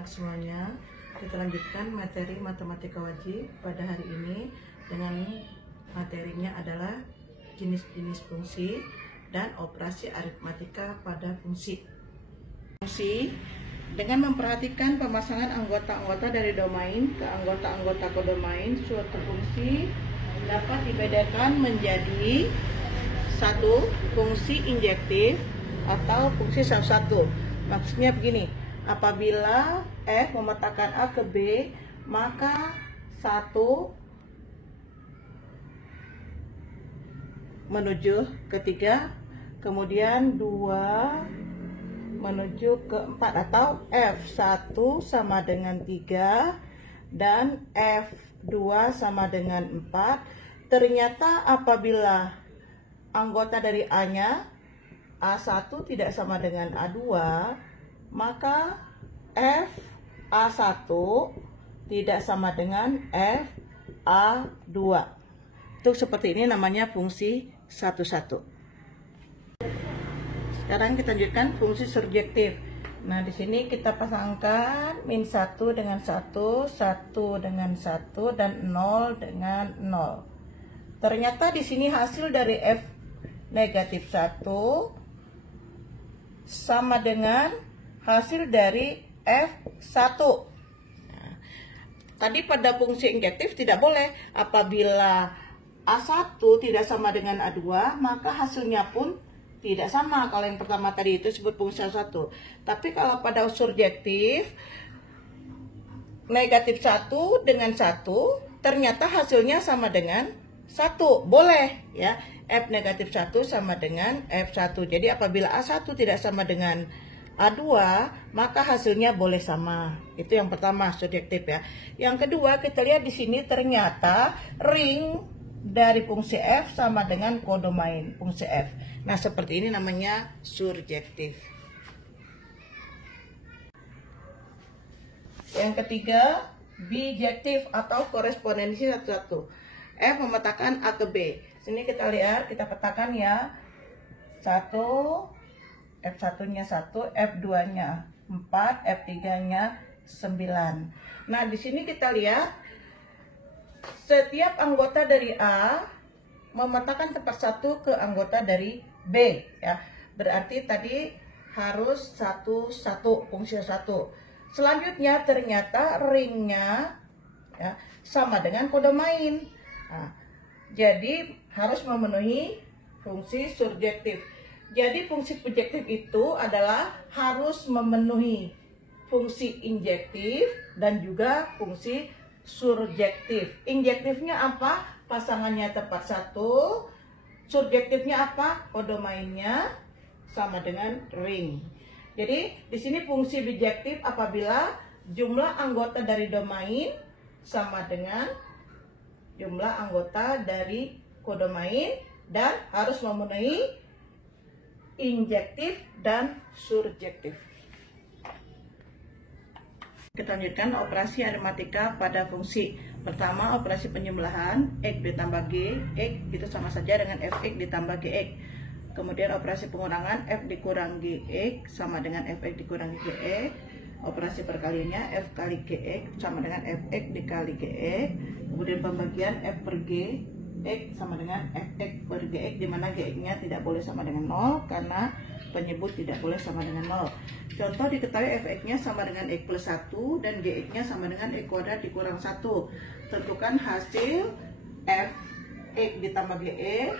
anak-anak semuanya. Kita lanjutkan materi matematika wajib pada hari ini dengan materinya adalah jenis-jenis fungsi dan operasi aritmatika pada fungsi. Fungsi dengan memperhatikan pemasangan anggota-anggota dari domain ke anggota-anggota kodomain, suatu fungsi dapat dibedakan menjadi satu fungsi injektif atau fungsi satu-satu. Maksudnya begini, apabila F memetakan A ke B, maka 1 menuju ke 3, kemudian 2 menuju ke 4, atau F1 sama dengan 3 dan F2 sama dengan 4. Ternyata apabila anggota dari A-nya A1 tidak sama dengan A2, maka FA1 tidak sama dengan FA2. Itu seperti ini, namanya fungsi satu-satu. Sekarang kita lanjutkan fungsi surjektif. Nah, di sini kita pasangkan min 1 dengan 1, 1 dengan 1, dan 0 dengan 0. Ternyata di sini hasil dari F negatif 1 sama dengan hasil dari F1. Nah, tadi pada fungsi injektif tidak boleh. Apabila A1 tidak sama dengan A2, maka hasilnya pun tidak sama. Kalau yang pertama tadi itu disebut fungsi A1. Tapi kalau pada surjektif negatif 1 dengan 1, ternyata hasilnya sama dengan 1. Boleh ya. F negatif 1 sama dengan F1. Jadi apabila A1 tidak sama dengan A2, maka hasilnya boleh sama. Itu yang pertama, surjektif ya. Yang kedua, kita lihat di sini ternyata ring dari fungsi F sama dengan kodomain fungsi F. Nah, seperti ini namanya surjektif. Yang ketiga, bijektif atau korespondensi satu-satu. F memetakan A ke B. Sini kita lihat, kita petakan ya. 1, F1-nya 1, F2-nya 4, F3-nya 9. Nah, di sini kita lihat setiap anggota dari A memetakan tempat 1 ke anggota dari B ya. Berarti tadi harus 1, 1, fungsi 1. Selanjutnya ternyata ringnya ya, sama dengan kodomain. Nah, jadi harus memenuhi fungsi surjektif. Jadi fungsi projektif itu adalah harus memenuhi fungsi injektif dan juga fungsi surjektif. Injektifnya apa? Pasangannya tepat 1. Surjektifnya apa? Kodomainnya sama dengan ring. Jadi di sini fungsi bijektif apabila jumlah anggota dari domain sama dengan jumlah anggota dari kodomain dan harus memenuhi injektif dan surjektif. Kita lanjutkan operasi aritmatika pada fungsi. Pertama, operasi penjumlahan X ditambah G, X itu sama saja dengan Fx ditambah Gx. Kemudian operasi pengurangan F dikurang Gx sama dengan Fx dikurangi Gx. Operasi perkaliannya F kali Gx sama dengan Fx dikali Gx. Kemudian pembagian F per G, X sama dengan Fx per Gx, di mana Gx-nya tidak boleh sama dengan 0 karena penyebut tidak boleh sama dengan 0. Contoh diketahui Fx-nya sama dengan X plus 1 dan Gx-nya sama dengan X kuadrat dikurang 1. Tentukan hasil Fx ditambah Gx,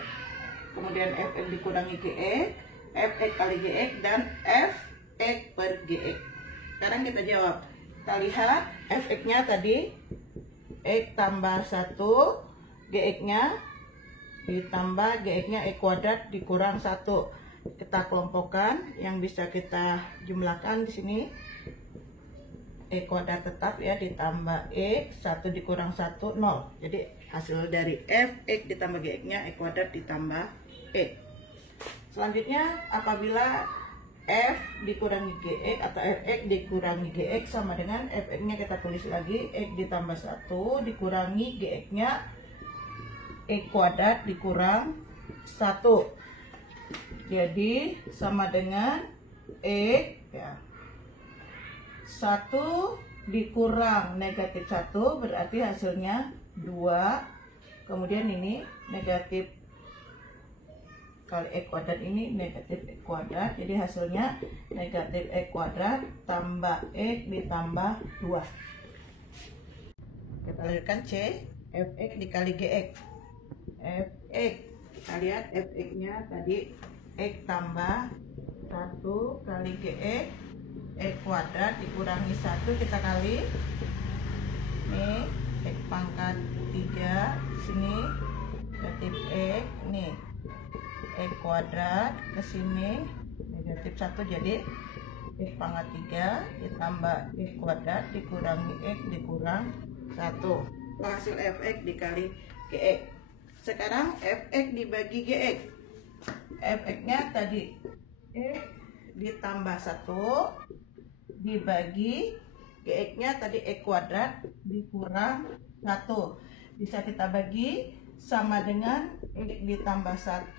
kemudian Fx dikurangi Gx, Fx kali Gx, dan Fx per Gx. Sekarang kita jawab. Kita lihat Fx-nya tadi X tambah 1, Gx-nya ditambah Gx-nya X kuadrat dikurang 1. Kita kelompokkan, yang bisa kita jumlahkan di sini X kuadrat tetap ya ditambah X, 1 dikurang 1, 0. Jadi hasil dari Fx ditambah Gx-nya X kuadrat ditambah X. Selanjutnya apabila F dikurangi Gx atau Fx dikurangi Gx sama dengan Fx-nya kita tulis lagi X ditambah 1 dikurangi Gx-nya X kuadrat dikurang 1. Jadi sama dengan X ya. 1 dikurang negatif 1 berarti hasilnya 2. Kemudian ini negatif kali X kuadrat, ini negatif X kuadrat. Jadi hasilnya negatif X kuadrat tambah X ditambah 2. Kita lanjutkan C. Fx dikali Gx. Fx, kita lihat Fx nya tadi X tambah 1 kali Gx, X kuadrat dikurangi 1, kita kali. Nih X pangkat 3, sini negatif X, nih X kuadrat ke sini negatif 1, jadi X pangkat 3 ditambah X kuadrat dikurangi X dikurang 1. Hasil Fx dikali Gx. Sekarang Fx dibagi Gx. Fx nya tadi X ditambah 1 dibagi Gx nya tadi X kuadrat dikurang 1. Bisa kita bagi sama dengan X ditambah 1,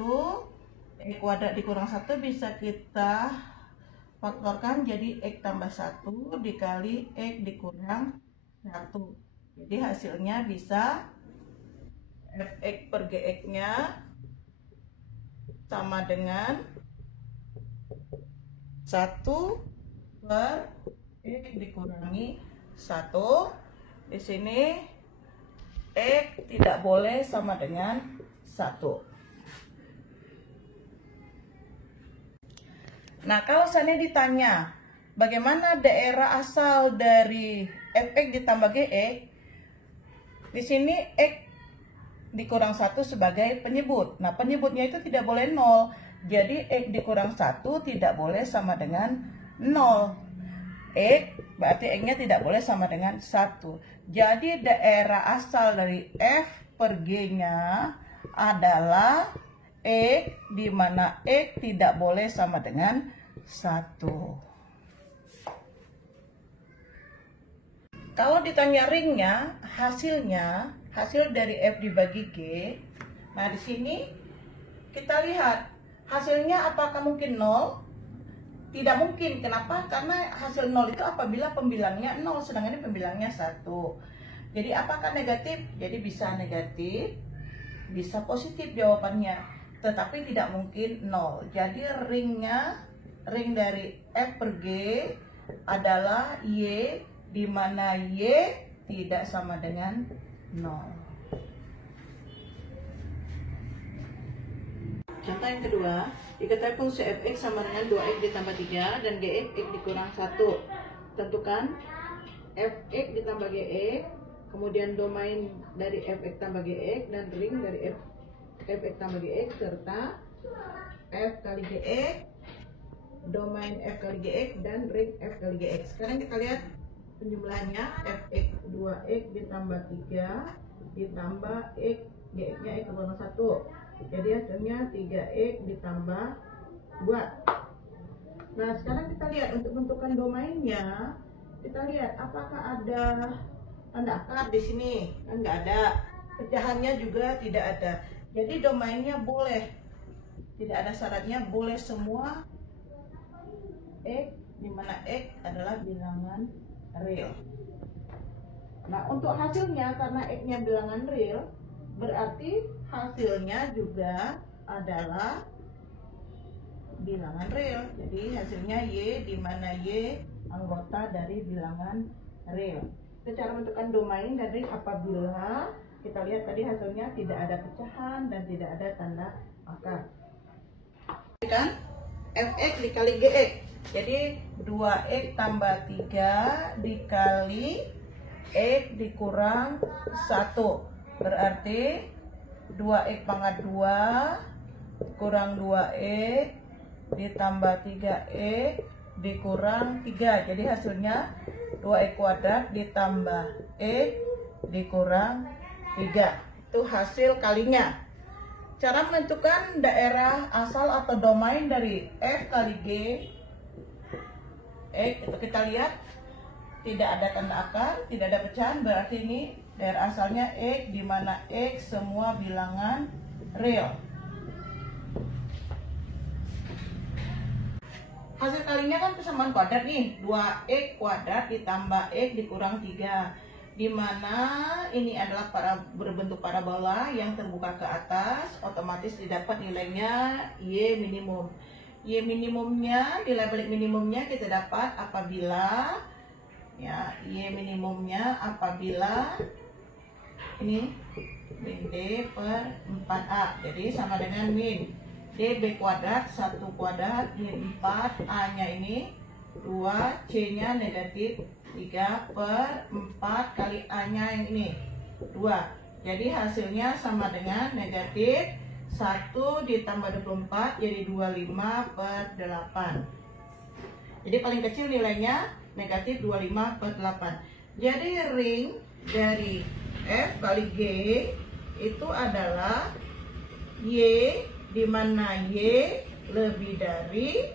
X kuadrat dikurang 1 bisa kita faktorkan jadi X tambah 1 dikali X dikurang 1. Jadi hasilnya bisa Fx per Gx nya sama dengan 1 per X dikurangi 1. Di sini X tidak boleh sama dengan 1. Nah, kalau seandainya ditanya bagaimana daerah asal dari Fx ditambah Gx, di sini X dikurang 1 sebagai penyebut. Nah, penyebutnya itu tidak boleh 0. Jadi X dikurang 1 tidak boleh sama dengan 0. X berarti X-nya tidak boleh sama dengan 1. Jadi daerah asal dari F per G-nya adalah X, di mana X tidak boleh sama dengan 1. Kalau ditanya ringnya, hasil dari F dibagi G. Nah, di sini kita lihat hasilnya apakah mungkin 0? Tidak mungkin. Kenapa? Karena hasil 0 itu apabila pembilangnya 0, sedangkan ini pembilangnya 1. Jadi apakah negatif? Jadi bisa negatif, bisa positif jawabannya. Tetapi tidak mungkin 0. Jadi ring dari F per G adalah Y, di mana Y tidak sama dengan 0. Contoh yang kedua, diketahui fungsi Fx sama dengan 2x ditambah 3 dan Gx x dikurang 1. Tentukan Fx ditambah Gx, kemudian domain dari Fx tambah Gx dan ring dari Fx tambah Gx serta F kali Gx, domain F kali Gx dan ring F kali Gx. Sekarang kita lihat penjumlahannya. Fx 2x ditambah 3 ditambah x, Gx nya x kurang 1. Jadi hasilnya 3x ditambah 2. Nah, sekarang kita lihat untuk menentukan domainnya. Kita lihat apakah ada tanda akar di sini. Enggak ada. Pecahannya juga tidak ada. Jadi domainnya boleh. Tidak ada syaratnya, boleh semua x, di mana x adalah bilangan real. Nah, untuk hasilnya karena x-nya bilangan real, berarti hasilnya juga adalah bilangan real. Jadi hasilnya Y, di mana Y anggota dari bilangan real. Itu cara menentukan domain dan ring apabila kita lihat tadi hasilnya tidak ada pecahan dan tidak ada tanda akar. Kan Fx dikali Gx. Jadi 2x tambah 3 dikali x dikurang 1. Berarti 2x pangkat 2 kurang 2x ditambah 3x dikurang 3. Jadi hasilnya 2x kuadrat ditambah x dikurang 3. Itu hasil kalinya. Cara menentukan daerah asal atau domain dari F kali G, X, itu kita lihat tidak ada tanda akar, tidak ada pecahan, berarti ini daerah asalnya X, di mana X semua bilangan real. hasil kalinya kan persamaan kuadrat nih, 2x kuadrat ditambah x dikurang 3, dimana ini adalah berbentuk parabola yang terbuka ke atas, otomatis didapat nilainya y minimum. Y minimumnya, nilai balik minimumnya kita dapat apabila ya, y minimumnya apabila ini min d per 4a, jadi sama dengan min db kuadrat 1 kuadrat min 4, a nya ini 2, c nya negatif 3 per 4 kali a nya yang ini 2, jadi hasilnya sama dengan negatif 1 ditambah 24 jadi 25 per 8. Jadi paling kecil nilainya negatif 25 per 8. Jadi ring dari F kali G itu adalah Y, di mana Y lebih dari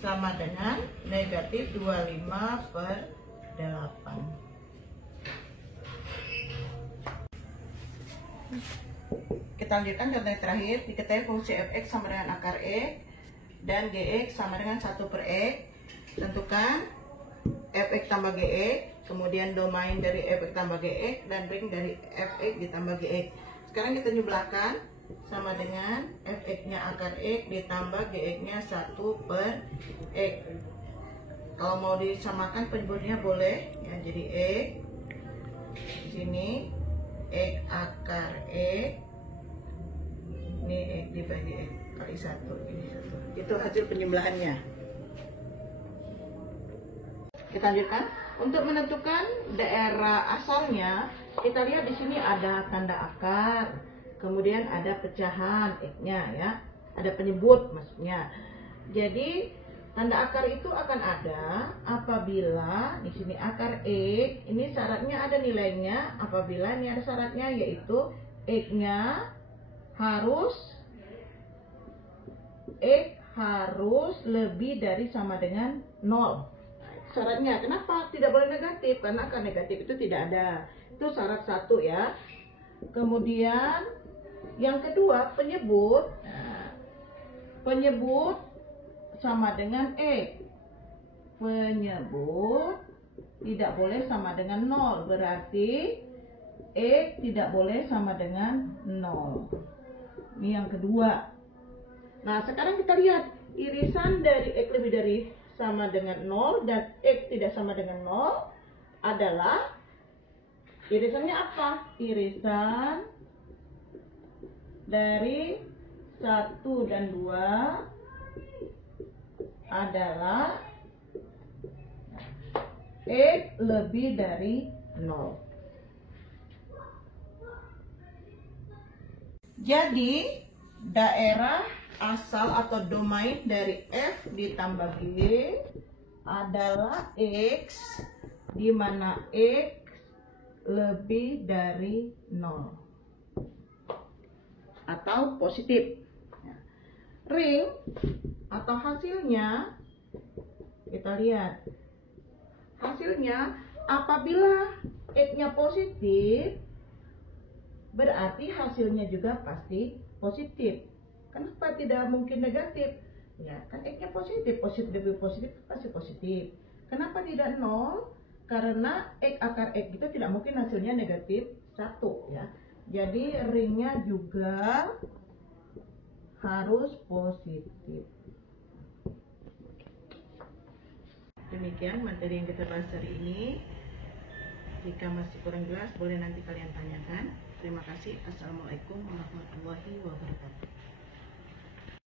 sama dengan negatif 25 per 8. Kita lanjutkan contoh yang terakhir. Diketahui fungsi fx sama dengan akar x dan gx sama dengan 1 per x. Tentukan fx tambah gx, kemudian domain dari fx tambah gx dan ring dari fx ditambah gx. Sekarang kita jumlahkan, sama dengan fx nya akar x ditambah gx nya 1 per x. Kalau mau disamakan penyebutnya boleh ya, jadi x di sini x akar x, ini x dibagi x kali 1, ini 1. Itu hasil penjumlahannya. Kita lanjutkan. Untuk menentukan daerah asalnya, kita lihat di sini ada tanda akar, kemudian ada pecahan x-nya ya, ada penyebut maksudnya. Jadi tanda akar itu akan ada apabila di sini akar x, ini syaratnya ada nilainya, apabila ini ada syaratnya yaitu x-nya harus lebih dari sama dengan 0. Syaratnya, kenapa tidak boleh negatif? Karena akar negatif itu tidak ada. Itu syarat 1 ya. Kemudian yang kedua penyebut. Nah, penyebut sama dengan x. Penyebut tidak boleh sama dengan 0. Berarti x tidak boleh sama dengan 0. Ini yang kedua. Nah, sekarang kita lihat irisan dari x lebih dari sama dengan 0 dan x tidak sama dengan 0 adalah irisannya apa? Irisan dari 1 dan 2 adalah x lebih dari 0. Jadi daerah asal atau domain dari F ditambah G adalah X, di mana X lebih dari 0 atau positif. Ring atau hasilnya, kita lihat hasilnya apabila X-nya positif, berarti hasilnya juga pasti positif. Kenapa tidak mungkin negatif? Ya, kan X-nya positif, lebih positif pasti positif. Kenapa tidak 0? Karena X akar X itu tidak mungkin hasilnya negatif 1 ya. Jadi ringnya juga harus positif. Demikian materi yang kita bahas hari ini. Jika masih kurang jelas, boleh nanti kalian tanyakan. Terima kasih. Assalamualaikum warahmatullahi wabarakatuh.